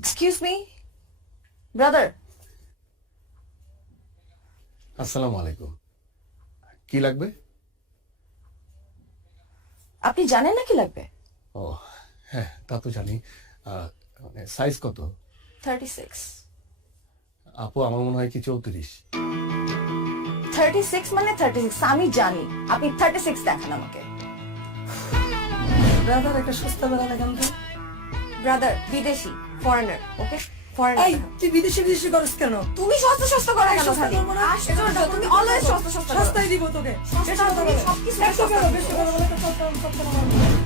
Excuse me brother. আসসালামু আলাইকুম। কি লাগবে? আপনি জানেন না কি লাগবে? ও হ্যাঁ, তা তো জানি। মানে সাইজ কত? 36। আপু আমার মনে হয় কি 34। 36 মানে 36, আমি জানি। আপনি 36 দেখান আমাকে। ব্রাদার একটা সস্তা বেলা দেখান তো। ব্রাদার বিদেশি, ফরেনার, ওকে? এই ফরেনার। তুই বিদেশি বিদেশি করস কেন? তুমি সস্তা সস্তা করে কেন সস্তা খালি? করবো না। আশ্চর্য, তুমি অলওয়েজ সস্তা সস্তা করো। সস্তায় দিব তোকে। বেশি কথা বলে। সবকিছু একশো সস্তা করো, দিচ্ছ। বেশি কথা বলে তো সস্তা না।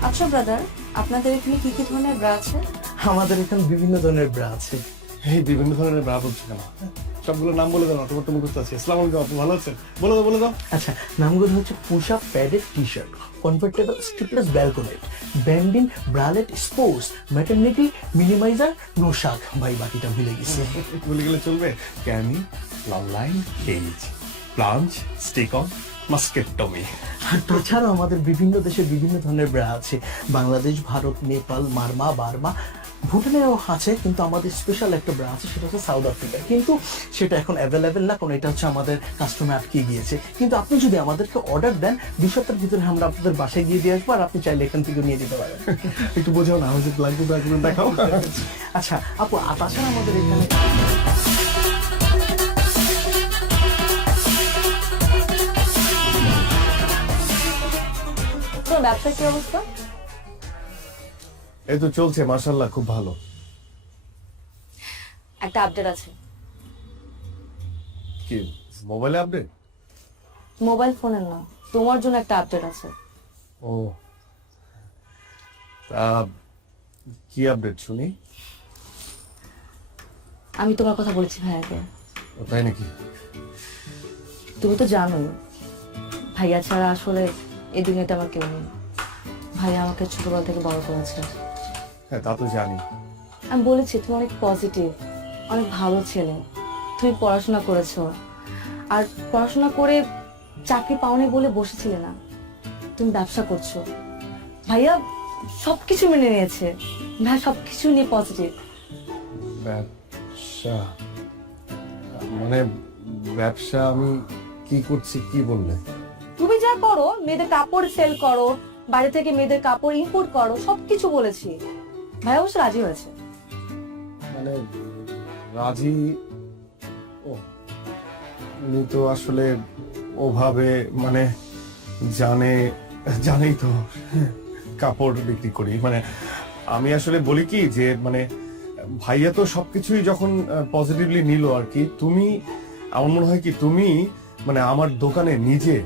আচ্ছা ব্রাদার, আপনাদের এখানে কি কি ধরনের ব্রা আছে? আমাদের এখানে বিভিন্ন ধরনের ব্রা আছে। এই বিভিন্ন ধরনের ব্রা বলছে কেন? সবগুলো নাম বলে দাও না, তোমার তো মুখস্থ আছে। আসসালামু আলাইকুম আপু, ভালো আছেন? বলে দাও। আচ্ছা, নামগুলো হচ্ছে push up padded T shirt, comfortable strapless balconette, ব্যান্ডিন ব্রালেট স্পোর্টস, ম্যাটারনিটি মিনিমাইজার, নোশাক। ভাই বাকিটা ভুলে গেছি। বলে গেলে চলবে। Cami, long line, cage, plunge, stick on, mastectomy. আর তাছাড়াও আমাদের বিভিন্ন দেশে বিভিন্ন ধরনের ব্রা আছে। বাংলাদেশ, ভারত, নেপাল, মারমা, বার্মা, ভুটানেও আছে, কিন্তু আমাদের স্পেশাল একটা ব্রা আছে, সেটা হচ্ছে সাউথ আফ্রিকা। কিন্তু সেটা এখন অ্যাভেলেবেল না, কারণ এটা হচ্ছে আমাদের কাস্টমার আটকে গিয়েছে। কিন্তু আপনি যদি আমাদেরকে অর্ডার দেন, 2 সপ্তাহের ভিতরে আমরা আপনাদের বাসায় গিয়ে দিয়ে আসবো, আর আপনি চাইলে এখান থেকে নিয়ে যেতে পারেন। একটু বোঝাও না, আমার যে লাগবে একটু দেখাও। আচ্ছা আপু, তাছাড়া আমাদের এখানে তোমার ব্যবসার কি অবস্থা? এই তো চলছে মাশাআল্লাহ, খুব ভালো। একটা আপডেট আছে। কি মোবাইলে আপডেট? মোবাইল ফোনের না, তোমার জন্য একটা আপডেট আছে। ও তা কি আপডেট শুনি? আমি তোমার কথা বলেছি ভাইয়াকে। ও তাই নাকি? তুমি তো জানোই ভাইয়া ছাড়া আসলে এই দুনিয়াতে আমার কেউ নেই। ভাইয়া আমাকে ছোটবেলা থেকে বড় করেছে। হ্যাঁ তা তো জানি। আমি বলেছি তুমি অনেক পজিটিভ, অনেক ভালো ছেলে। তুমি পড়াশোনা করেছো, আর পড়াশোনা করে চাকরি পাওনি বলে বসেছিলে না, তুমি ব্যবসা করছো। ভাইয়া সবকিছু মেনে নিয়েছে, ভাইয়া সবকিছু নিয়ে পজিটিভ। ব্যবসা মানে ব্যবসা আমি কি করছি কি বললে? তুমি যা করো, মেয়েদের কাপড় সেল করো, বাইরে থেকে মেয়েদের কাপড় ইম্পোর্ট করো, সবকিছু বলেছি। ভাইয়া অবশ্য রাজি হয়েছে। মানে রাজি? ও উনি তো আসলে ওভাবে মানে জানেই তো কাপড় বিক্রি করি। মানে আমি আসলে বলি কি যে মানে ভাইয়া তো সবকিছুই যখন পজিটিভলি নিল আর কি, তুমি আমার মনে হয় কি তুমি মানে আমার দোকানে নিজে,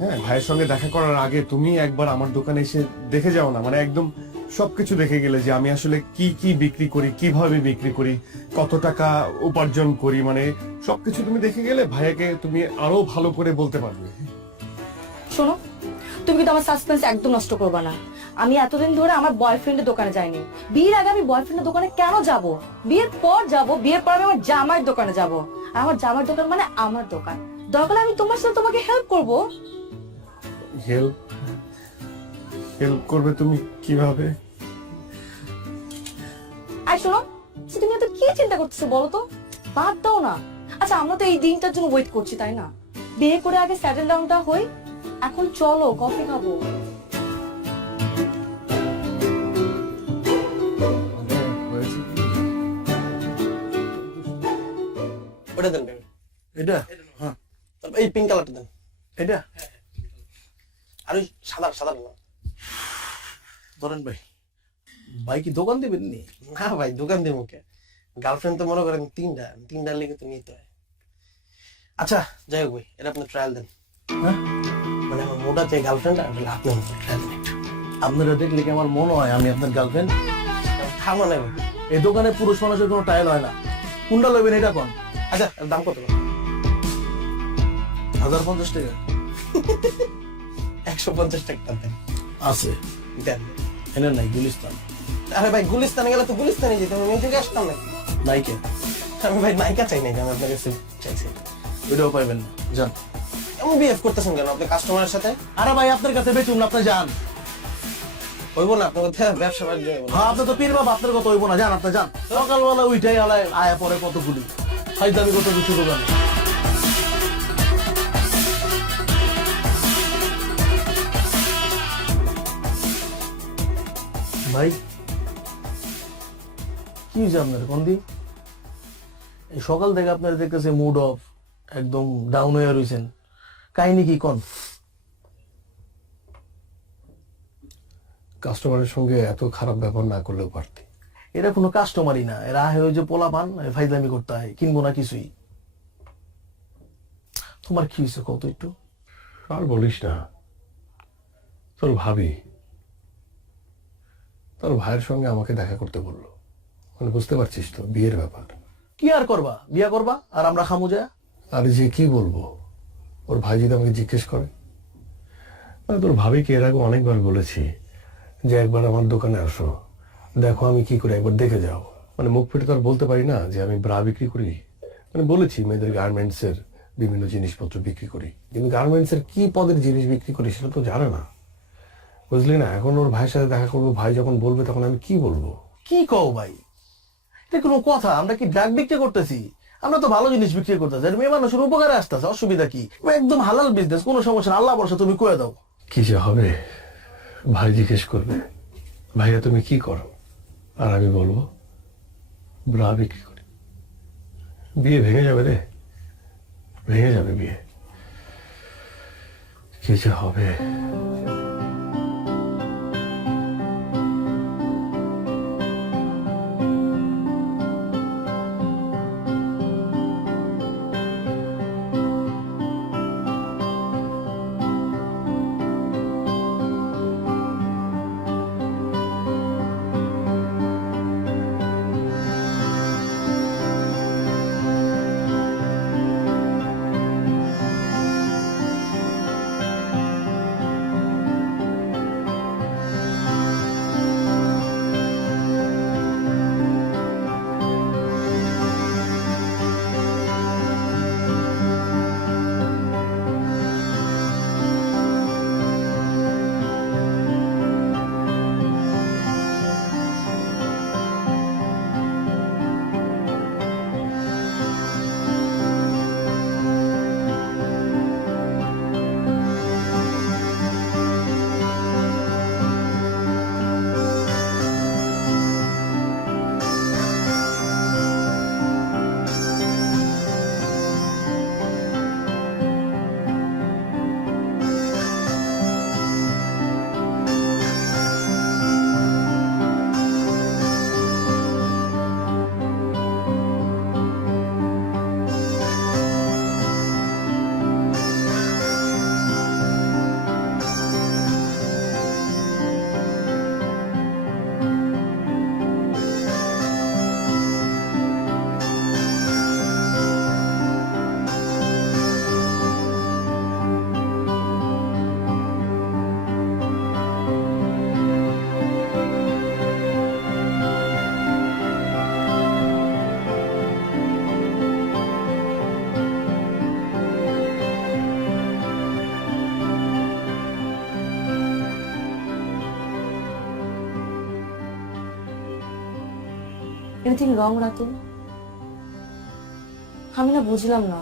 হ্যাঁ ভাইয়ের সঙ্গে দেখা করার আগে তুমি একবার আমার দোকানে এসে দেখে যাও না, মানে একদম সবকিছু দেখে গেলে যে আমি আসলে কি কি বিক্রি করি, কিভাবে বিক্রি করি, কত টাকা উপার্জন করি, মানে সবকিছু তুমি দেখে গেলে ভাইয়াকে তুমি আরো ভালো করে বলতে পারবে। শোনো, তুমি কিন্তু আমার সাসপেন্স একদম নষ্ট করবে না। আমি এতদিন ধরে আমার বয়ফ্রেন্ডের দোকানে যাইনি। বিয়ের আগে আমি বয়ফ্রেন্ডের দোকানে কেন যাব? বিয়ের পর যাব, বিয়ের পর আমি আমার জামাইয়ের দোকানে যাব। আর আমার জামাইয়ের দোকান মানে আমার দোকান। দরকার হলে আমি তোমার সাথে তোমাকে হেল্প করব। হেল্প করবে তুমি কিভাবে? আর শোনো, তুমি এত কি চিন্তা করতেছো বলো তো? বাদ দাও না। আচ্ছা, আমরা তো এই দিনটার জন্য ওয়েট করছি, তাই না? বিয়ে করে আগে সেটেল ডাউনটা হই। এখন চলো কফি খাবো। ওটা দেন। এটা হ্যাঁ, এই পিঙ্ক কালারটা দেন। এটা আর ওই সাদা সাদা না ধরেন ভাই। ভাই কি দোকান দিবেন নি? না ভাই, দোকান দিব কে? গার্লফ্রেন্ড তো মনে করেন তিনটা লেগে তো নিতে হয়। আচ্ছা যাই হোক ভাই, এটা আপনি ট্রায়াল দেন। হ্যাঁ, মানে আমার মোটা চাই গার্লফ্রেন্ড, আর আপনি ট্রায়াল দেন একটু। আপনারা দেখলে কি আমার মনে হয় আমি আপনার গার্লফ্রেন্ড? থামো না ভাই। এই দোকানে পুরুষ মানুষের কোনো টাইল হয় না। কোনটা লইবেন এটা কোন? আচ্ছা, এর দাম কত? 1050 টাকা 150 টাকা দেন। আছে। দেন। এনে নাই গুলিস্তান। আরে ভাই, গুলিস্তানে গেলে তো গুলিস্তানে যেতে হবে, আমি আসতাম নাকি? নাইকে আমি ভাই নায়িকা চাই নাকি? আমি আপনার কাছে চাইছি। ওইটাও পাইবেন না, যান। এমন বিহেভ করতেছেন কেন আপনি কাস্টমারের সাথে? আরে ভাই আপনার কাছে বেচুন না, আপনি যান। হইব না আপনার কথা ব্যবসা বাণিজ্য হইব না। হ্যাঁ আপনি তো পীর বাবা, আপনার কথা হইব না, যান আপনি যান। সকালবেলা উইটাই আলায় আয়া পরে কতগুলি ফাইদামি কত কিছু দোকানে। ভাই কি হয়েছে আপনার কন্দি? এই সকাল থেকে আপনার দেখতেছে মুড অফ, একদম ডাউন হয়ে রয়েছেন, কাহিনী কি কোন? কাস্টমারের সঙ্গে এত খারাপ ব্যবহার না করলেও পারতি। এরা কোনো কাস্টমারই না, এরা আহে ওই যে পোলা পান ফাইজলামি করতে হয়, কিনবো না কিছুই। তোমার কি হয়েছে কত একটু? আর বলিস না, তোর ভাবি তোর ভাইয়ের সঙ্গে আমাকে দেখা করতে বললো। মানে বুঝতে পারছিস তো, বিয়ের ব্যাপার। কি আর করবা, বিয়া করবা আর আমরা খামু যা? আর যে কি বলবো, ওর ভাই যদি আমাকে জিজ্ঞেস করে। মানে তোর ভাবিকে এর আগে অনেকবার বলেছি যে একবার আমার দোকানে আসো, দেখো আমি কি করি, একবার দেখে যাও। মানে মুখ ফেটে তো আর বলতে পারি না যে আমি ব্রা বিক্রি করি। মানে বলেছি মেয়েদের গার্মেন্টস এর বিভিন্ন জিনিসপত্র বিক্রি করি, কিন্তু গার্মেন্টস এর কি পদের জিনিস বিক্রি করি সেটা তো জানে না, বুঝলি না। এখন ওর ভাইয়ের সাথে দেখা করবো, ভাই যখন বলবে তখন আমি কি বলবো? কি কও ভাই, এটা কোনো কথা? আমরা কি ড্রাগ বিক্রি করতেছি? আমরা তো ভালো জিনিস বিক্রি করতেছি, আর মেয়ে মানুষের উপকারে আসতেছে, অসুবিধা কি? একদম হালাল বিজনেস, কোনো সমস্যা না, আল্লাহ ভরসা, তুমি কয়ে দাও। কি যে হবে, ভাই জিজ্ঞেস করবে ভাইয়া তুমি কি করো, আর আমি বলবো ব্রা বিক্রি করি। বিয়ে ভেঙে যাবে রে, ভেঙে যাবে বিয়ে। কি যে হবে। Anything wrong Ratul? আমি না বুঝলাম না,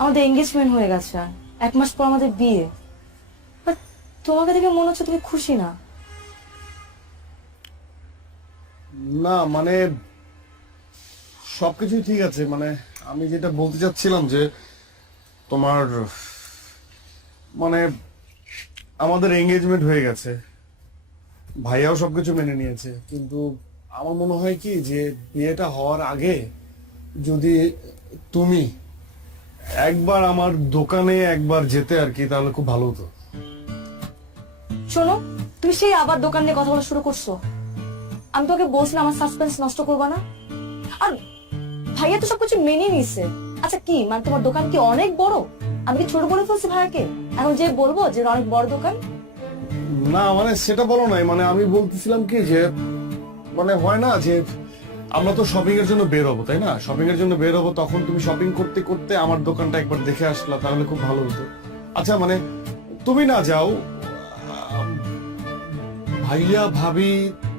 আমাদের এঙ্গেজমেন্ট হয়ে গেছে, 1 মাস পর আমাদের বিয়ে, বাট তোমাকে দেখে মনে হচ্ছে তুমি খুশি না। না মানে সবকিছুই ঠিক আছে, মানে আমি যেটা বলতে চাচ্ছিলাম যে তোমার মানে আমাদের এঙ্গেজমেন্ট হয়ে গেছে, ভাইয়াও সবকিছু মেনে নিয়েছে, কিন্তু আমার মনে হয় কি যে বিয়েটা হওয়ার আগে যদি তুমি একবার আমার দোকানে একবার যেতে আর কি, তাহলে খুব ভালো হতো। শোনো, তুমি সেই আবার দোকান নিয়ে কথা বলা শুরু করছো। আমি তোকে বলছিলাম আমার সাসপেন্স নষ্ট করবা না, আর ভাইয়া তো সবকিছু মেনে নিছে। আচ্ছা কি মানে তোমার দোকান কি অনেক বড়? আমি কি ছোট করে ফেলছি ভাইয়াকে? এখন যে বলবো যে অনেক বড় দোকান? না মানে সেটা বলো নাই, মানে আমি বলতেছিলাম কি যে মানে হয় না যে আমরা তো শপিং এর জন্য বের হবো, তাই না? শপিং এর জন্য বের হবো, তখন তুমি শপিং করতে করতে আমার দোকানটা একবার দেখে আসলা, তাহলে খুব ভালো হতো। আচ্ছা মানে তুমি না যাও, ভাইয়া ভাবি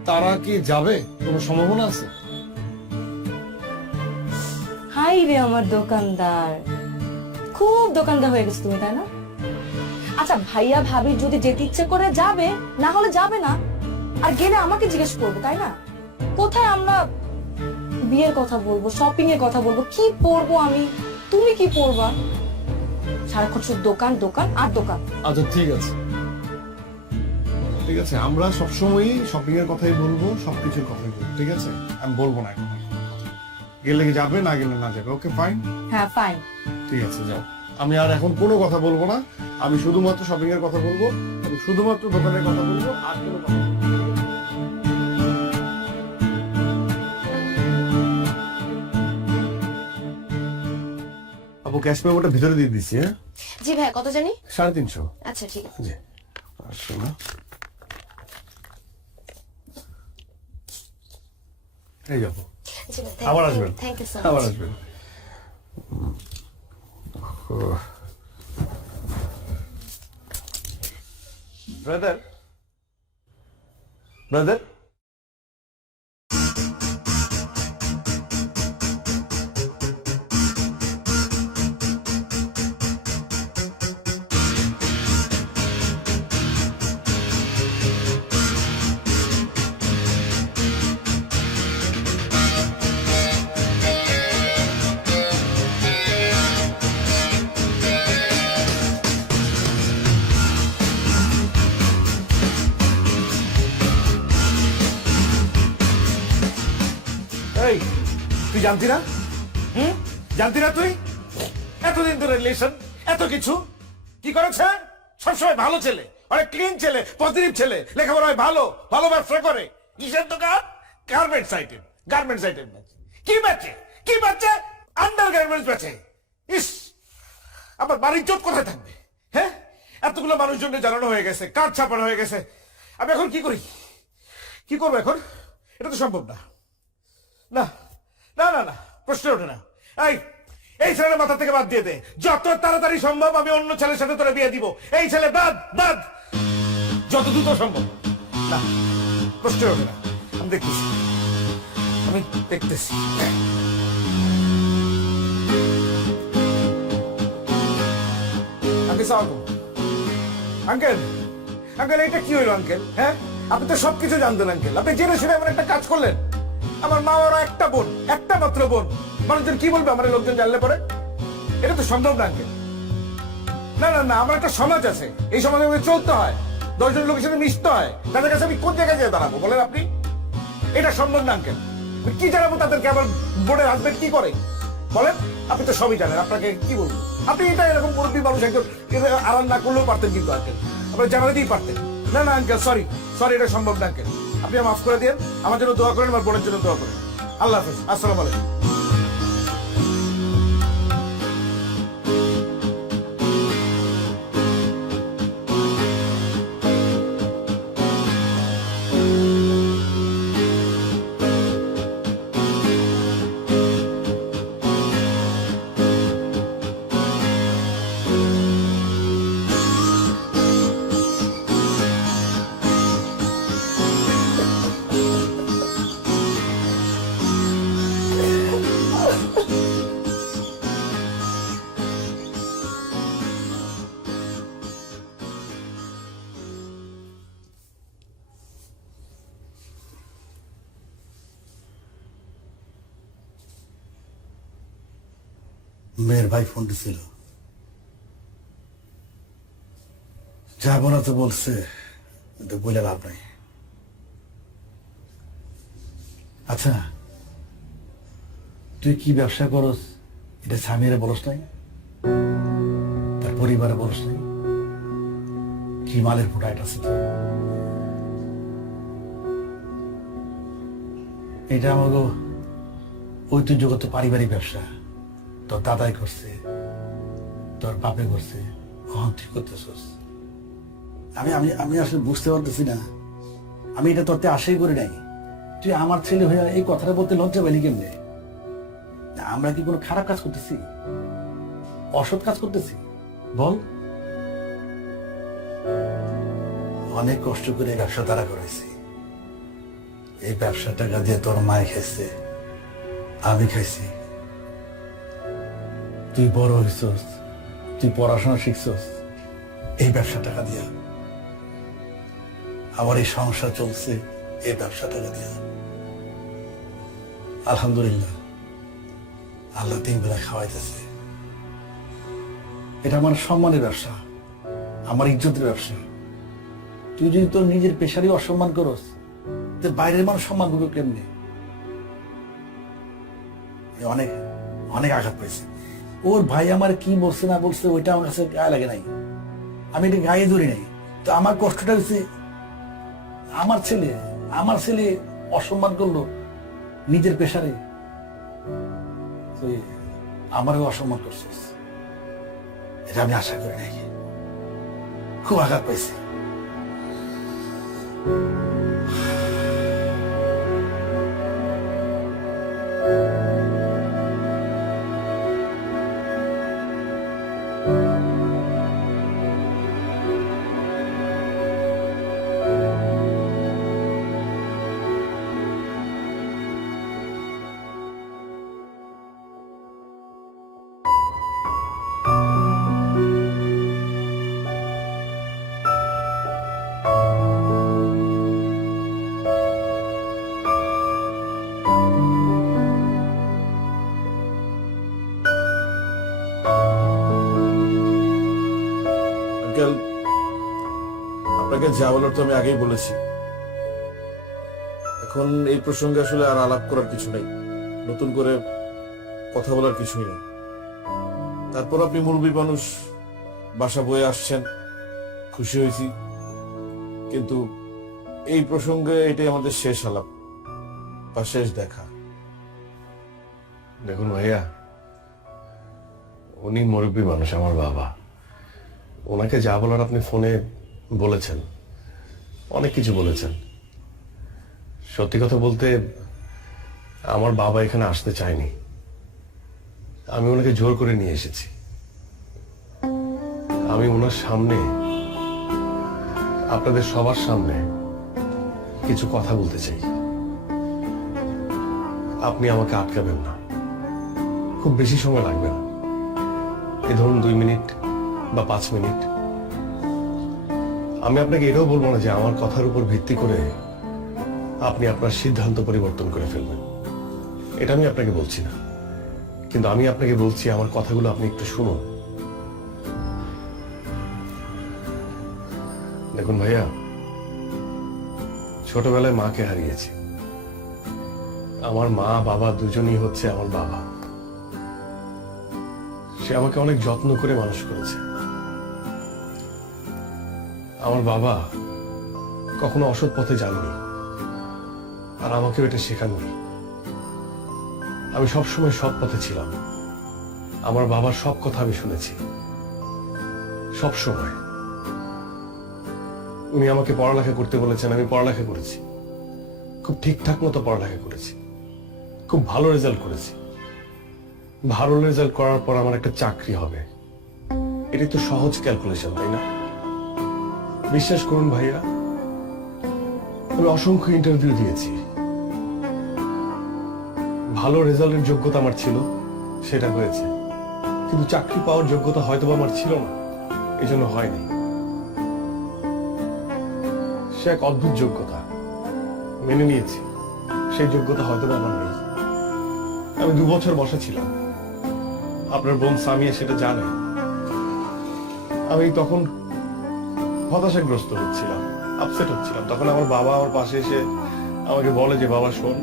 তারা কি যাবে, কোনো সম্ভাবনা আছে? হাই রে আমার দোকানদার, খুব দোকানদার হয়ে গেছে তুমি, তাই না? আচ্ছা, ভাইয়া ভাবি যদি যেতে ইচ্ছে করে যাবে, না হলে যাবে না। আর গেলে আমাকে জিজ্ঞেস করবে, তাই না? কোথায় আমরা বিয়ের কথা বলবো, শপিং এর কথা বলবো, কি পরবো আমি, তুমি কি পরবা? সারাক্ষণ শুধু দোকান দোকান আর দোকান। আচ্ছা ঠিক আছে, ঠিক আছে, আমরা সবসময়ই শপিং এর কথাই বলবো, সবকিছুর কথাই বলবো, ঠিক আছে? আমি বলবো না এখন, গেলে কি যাবে, না গেলে না যাবে। ওকে ফাইন, হ্যাঁ ফাইন। ঠিক আছে, যাও। আমি আর এখন কোনো কথা বলবো না, আমি শুধুমাত্র শপিং এর কথা বলবো, আমি শুধুমাত্র দোকানের কথা বলবো, আর কোনো কথা বলবো না। আপু ক্যাশ মেমোটা ভিতরে দিয়ে দিচ্ছি। হ্যাঁ, জি ভাই, কত জানি? 350। আচ্ছা ঠিক আছে। জি, আসো না, এই যাবো, জি ভাই, আবার আসবেন, থ্যাংক ইউ সো আবার মাচ। আসবেন। ব্রাদার, ব্রাদার, এই তুই জানতি না? জানতি না তুই? এতদিন ধরে রিলেশন, এত কিছু কি করেছে? সবসময় ভালো ছেলে, অনেক ক্লিন ছেলে, পজিটিভ ছেলে, লেখাপড়ায় ভালো, ভালো ব্যবসা করে। কিসের দোকান? গার্মেন্টস আইটেম, গার্মেন্টস আইটেম বেচে। কি বেচে? কি বেচে? আন্ডার গার্মেন্টস বেচে। ইস, আমার বাড়ির চোট কোথায় থাকবে? হ্যাঁ, এতগুলো মানুষজনকে জানানো হয়ে গেছে, কাজ ছাপানো হয়ে গেছে, আমি এখন কি করি? কি করবো এখন? এটা তো সম্ভব না। না না না না, প্রশ্ন ওঠে না। এই ছেলের মাথা থেকে বাদ দিয়ে দে, যত তাড়াতাড়ি সম্ভব আমি অন্য ছেলের সাথে তোরা বিয়ে দিব। এই ছেলে বাদ, বাদ, যত দ্রুত সম্ভব। না, প্রশ্ন ওঠে না। আমি দেখতেছি, আমি দেখতেছি। আঙ্কেল, আঙ্কেল, এটা কি হইলো আঙ্কেল? হ্যাঁ, আপনি তো সবকিছু জানতেন আঙ্কেল, আপনি জেনে শুনে এমন একটা কাজ করলেন। আমার মা ওরা একটা বোন, একটা মাত্র বোন, মানুষজন কি বলবে আমার লোকজন জানলে পরে? এটা তো সম্ভব না আঙ্কেল। না না না, আমার একটা সমাজ আছে, এই সমাজে আমাকে চলতে হয়, 10 জন লোকের সাথে মিশতে হয়, তাদের কাছে আমি কোন জায়গায় যেয়ে দাঁড়াবো বলেন আপনি? এটা সম্ভব না আঙ্কেল। আমি কি জানাবো তাদেরকে আমার বোনের হাজবেন্ড কি করে? বলেন, আপনি তো সবই জানেন, আপনাকে কি বলবো? আপনি এটা এরকম মুরব্বী মানুষ একজন আড়াল না করলেও পারতেন কিন্তু আঙ্কেল, আপনি জানাতেই পারতেন। না না আঙ্কেল, সরি সরি, এটা সম্ভব না আঙ্কেল। আপনি মাফ করে দিন, আমার জন্য দোয়া করেন, আমার বোনের জন্য দোয়া করেন। আল্লাহ হাফেজ, আসসালামু আলাইকুম। মেয়ের ভাই ফোন দিছিল, যাবো না তো বলছে, কিন্তু বলে লাভ নাই। আচ্ছা, তুই কি ব্যবসা করস এটা স্বামীরে বলস নাই, তার পরিবারে বলস নাই? কি মালের প্রোডাক্ট আছে তো? এটা আমাকে ঐতিহ্যগত পারিবারিক ব্যবসা, তোর দাদাই করছে, তোর বাপে করছে, তুই করতেছস। আমি আমি আমি আসলে বুঝতে পারতেছি না, আমি এটা তোরতে আশাই করি নাই। তুই আমার ছেলে হয়ে এই কথাটা বলতে লজ্জা পেলি কেমনে? আমরা কি কোনো খারাপ কাজ করতেছি, অসৎ কাজ করতেছি? বল। অনেক কষ্ট করে এই ব্যবসা তারা করেছি। এই ব্যবসা টাকা দিয়ে তোর মায় খাইছে, আমি খাইছি। তুই বড় হইছস, তুই পড়াশোনা শিখছস এই ব্যবসা টাকা দিয়া। আমার এই সংসার চলছে এই ব্যবসা টাকা দিয়া। আলহামদুলিল্লাহ, আল্লাহ 3 বেলা খাওয়াইতেছে। এটা আমার সম্মানের ব্যবসা, আমার ইজ্জতের ব্যবসা। তুই যদি তোর নিজের পেশারই অসম্মান করস, তো বাইরের মানুষ সম্মান করবে কেমনি? অনেক অনেক আঘাত পেয়েছে। ওর ভাই আমার কি বলছে না বলছে ওইটা আমার কাছে গায়ে লাগে নাই, আমি এটা গায়ে ধরি নাই। তো আমার কষ্টটা হচ্ছে আমার ছেলে অসম্মান করলো নিজের পেশারে, তুই আমারও অসম্মান করছিস, এটা আমি আশা করি নাই। খুব আঘাত পাইছি। আঙ্কেল, আপনাকে যা বলার তো আমি আগেই বলেছি। এখন এই প্রসঙ্গে আসলে আর আলাপ করার কিছু নেই, নতুন করে কথা বলার কিছুই নেই। তারপর আপনি মুরব্বী মানুষ, বাসা বয়ে আসছেন, খুশি হয়েছি। কিন্তু এই প্রসঙ্গে এটাই আমাদের শেষ আলাপ বা শেষ দেখা। দেখুন ভাইয়া, উনি মুরব্বী মানুষ, আমার বাবা। ওনাকে যা বলার আপনি ফোনে বলেছেন, অনেক কিছু বলেছেন। সত্যি কথা বলতে আমার বাবা এখানে আসতে চায়নি, আমি ওনাকে জোর করে নিয়ে এসেছি। আমি ওনার সামনে, আপনাদের সবার সামনে কিছু কথা বলতে চাই। আপনি আমাকে আটকাবেন না, খুব বেশি সময় লাগবে না, এই ধরুন 2 মিনিট বা 5 মিনিট। আমি আপনাকে এটাও বলবো না যে আমার কথার উপর ভিত্তি করে আপনি আপনার সিদ্ধান্ত পরিবর্তন করে ফেলবেন, এটা আমি আপনাকে বলছি না। কিন্তু আমি আপনাকে বলছি, আমার কথাগুলো আপনি একটু শুনুন। দেখুন ভাইয়া, ছোটবেলায় মাকে হারিয়েছি। আমার মা বাবা দুজনই হচ্ছে আমার বাবা। সে আমাকে অনেক যত্ন করে মানুষ করেছে। আমার বাবা কখনো অসৎ পথে যাননি, আর আমাকেও এটা শেখাননি। আমি সবসময় সৎ পথে ছিলাম। আমার বাবার সব কথা আমি শুনেছি, সব সময়। উনি আমাকে পড়ালেখা করতে বলেছেন, আমি পড়ালেখা করেছি, খুব ঠিকঠাক মতো পড়ালেখা করেছি, খুব ভালো রেজাল্ট করেছি। ভালো রেজাল্ট করার পর আমার একটা চাকরি হবে, এটাই তো সহজ ক্যালকুলেশন, তাই না? বিশ্বাস করুন ভাইয়া, আমি অসংখ্য ইন্টারভিউ দিয়েছি। ভালো রেজাল্টের যোগ্যতা আমার ছিল, সেটা হয়েছে। কিন্তু চাকরি পাওয়ার যোগ্যতা হয়তো আমার ছিল না, এই জন্য হয়নি। সে এক অদ্ভুত যোগ্যতা, মেনে নিয়েছি। সেই যোগ্যতা হয়তো আমার নেই। আমি 2 বছর বসা ছিলাম, আপনার বোন সামিয়া সেটা জানে। আমি তখন হতাশাগ্রস্ত হচ্ছিলাম, আপসেট হচ্ছিলাম। তখন আমার বাবা আমার পাশে এসে আমাকে বলে যে, বাবা শোন,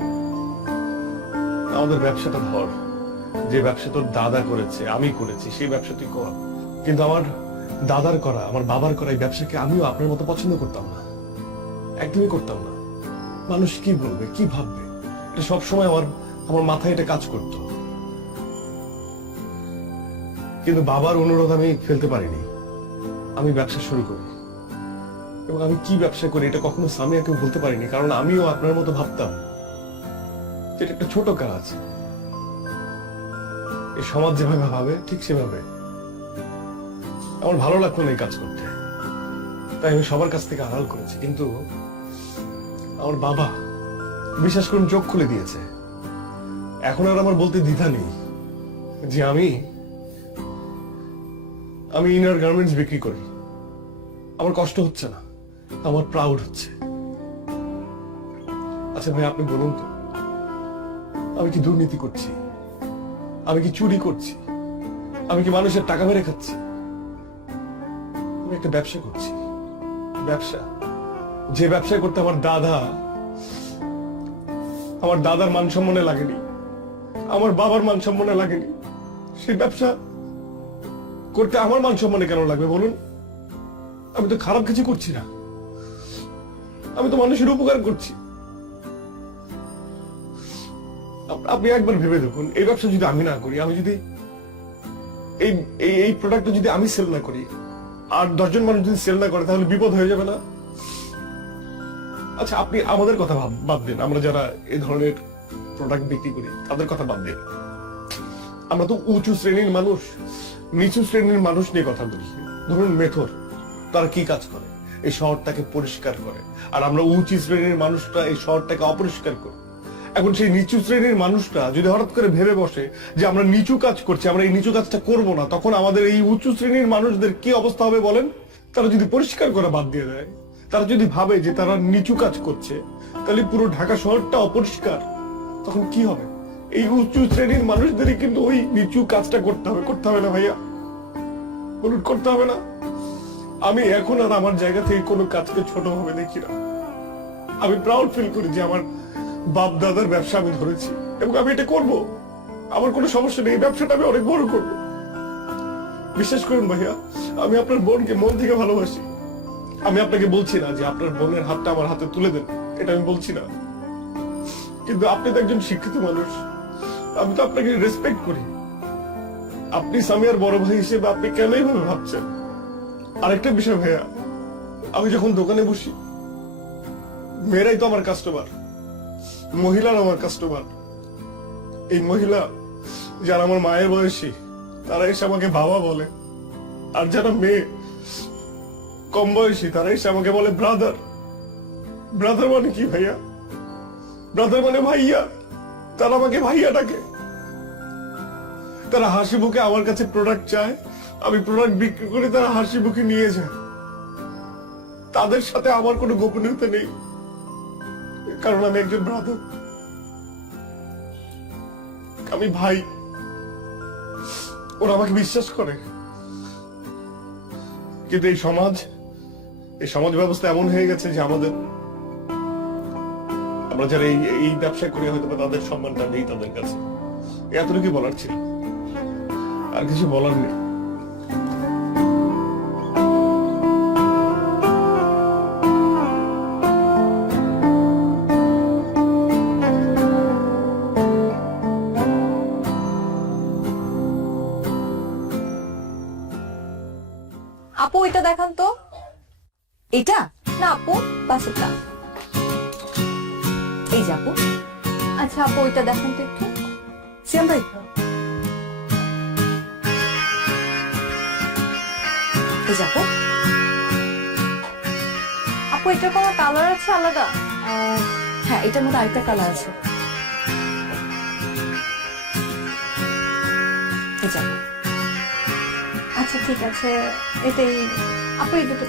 আমাদের ব্যবসাটা ধর, যে ব্যবসা তোর দাদা করেছে, আমি করেছি, সেই ব্যবসা তুই কর। কিন্তু আমার দাদার করা, আমার বাবার করা এই ব্যবসাকে আমিও আপনার মতো পছন্দ করতাম না, একদমই করতাম না। মানুষ কি বলবে, কি ভাববে, এটা সবসময় আমার মাথায় এটা কাজ করত। কিন্তু বাবার অনুরোধ আমি ফেলতে পারিনি, আমি ব্যবসা শুরু করি। এবং আমি কি ব্যবসা করি এটা কখনো সামিয়াকে বলতে পারিনি, কারণ আমিও আপনার মতো ভাবতাম এটা একটা ছোট কাজ। এই সমাজ যেভাবে ভাবে ঠিক সেভাবে। আমার ভালো লাগতো না এই কাজ করতে। তাই আমি সবার কাছ থেকে আড়াল করেছি, কিন্তু আমার বাবা বিশ্বাস করুন চোখ খুলে দিয়েছে। এখন আর আমার বলতে দ্বিধা নেই যে আমি ইনার গার্মেন্টস বিক্রি করি। আমার কষ্ট হচ্ছে না, আমার প্রাউড হচ্ছে। আচ্ছা ভাই, আপনি বলুন তো, আমি কি দুর্নীতি করছি? আমি কি চুরি করছি? আমি কি মানুষের টাকা মেরে খাচ্ছি? আমি একটা ব্যবসা করছি, ব্যবসা, যে ব্যবসা করতে আমার দাদার মান সম্মানে লাগেনি, আমার বাবার মান সম্মানে লাগেনি, সেই ব্যবসা করতে আমার মান সম্মানে কেন লাগবে বলুন? আমি তো খারাপ কিছু করছি না, আমি তো মানুষের উপকার করছি। আপনি একবার ভেবে দেখুন, এই ব্যবসা যদি আমি না করি, আমি যদি এই প্রোডাক্টটা যদি আমি সেল না করি, আর 10 জন মানুষ যদি সেল না করে, তাহলে বিপদ হয়ে যাবে না? আচ্ছা, আপনি আমাদের কথা বাদ দিন, আমরা যারা এই ধরনের প্রোডাক্ট বিক্রি করি তাদের কথা বাদ দিন। আমরা তো উঁচু শ্রেণীর মানুষ, নিচু শ্রেণীর মানুষ নিয়ে কথা বলি। ধরুন মেথর, তারা কি কাজ করে? এই শহরটাকে পরিষ্কার করে। আর আমরা উঁচু শ্রেণীর মানুষটা এই শহরটাকে অপরিষ্কার করি। এখন সেই নিচু শ্রেণীর মানুষটা যদি হঠাৎ করে ভেবে বসে যে আমরা নিচু কাজ করছি, আমরা এই নিচু কাজটা করব না, তখন আমাদের এই উঁচু শ্রেণীর মানুষদের কি অবস্থা হবে বলেন? তারা যদি পরিষ্কার করা বাদ দিয়ে দেয়, তারা যদি ভাবে যে তারা নিচু কাজ করছে, তাহলে পুরো ঢাকা শহরটা অপরিষ্কার, তখন কি হবে? এই উঁচু শ্রেণীর মানুষদেরই কিন্তু ওই নিচু কাজটা করতে হবে না ভাইয়া? বলুন, করতে হবে না? আমি এখন আর আমার জায়গা থেকে কোনো কাজকে ছোট ভাবে দেখি না। আমি প্রাউড ফিল করি যে আমার বাপ দাদার ব্যবসা আমি ধরেছি, এবং আমি এটা করব। আমার কোনো সমস্যা নেই, এই ব্যবসাটা আমি অনেক বড় করব। বিশ্বাস করুন ভাইয়া, আমি আপনার বোনকে মন থেকে ভালোবাসি। আমি আপনাকে বলছি না যে আপনার বোনের হাতটা আমার হাতে তুলে দেন, এটা আমি বলছি না। কিন্তু আপনি তো একজন শিক্ষিত মানুষ, আমি তো আপনাকে রেসপেক্ট করি। আপনি সামিয়ার বড় ভাই হিসেবে আপনি কেন এইভাবে ভাবছেন? আরেকটা বিষয় ভাইয়া, আমি যখন দোকানে বসি, মেয়েরাই তো আমার কাস্টমার, মহিলারা আমার কাস্টমার। এই মহিলা যারা আমার মায়ের বয়সী, তারা এসে আমাকে বাবা বলে। আর যারা মেয়ে কম বয়সী, তারা এসে আমাকে বলে ব্রাদার। ব্রাদার মানে কি ভাইয়া? ব্রাদার মানে ভাইয়া। তারা আমাকে ভাইয়া ডাকে। তারা হাসি মুখে আমার কাছে প্রোডাক্ট চায়, আমি প্রোডাক্ট বিক্রি করে তারা হাসি মুখে নিয়ে যায়। তাদের সাথে আমার কোনো গোপনীয়তা নেই, কারণ আমি একজন ব্রাদার, আমি ভাই। ওরা আমাকে বিশ্বাস করে। কিন্তু এই সমাজ ব্যবস্থা এমন হয়ে গেছে যে আমরা যারা এই ব্যবসা করি, হয়তো তাদের সম্মানটা নেই তাদের কাছে। এতটুকু বলার ছিল, আর কিছু বলার নেই। আপু এটা দেখান তো। এটা না আপু, পাশেরটা। এই যে আপু। আচ্ছা আপু এটা দেখান তো একটু। সিয়াম ভাই, এই যে আপু। আপু এটা কোনো কালার আছে আলাদা? হ্যাঁ, এটার মধ্যে আরেকটা কালার আছে। এই যে আপু। আচ্ছা ঠিক আছে, এটাই আপু, এই দুটো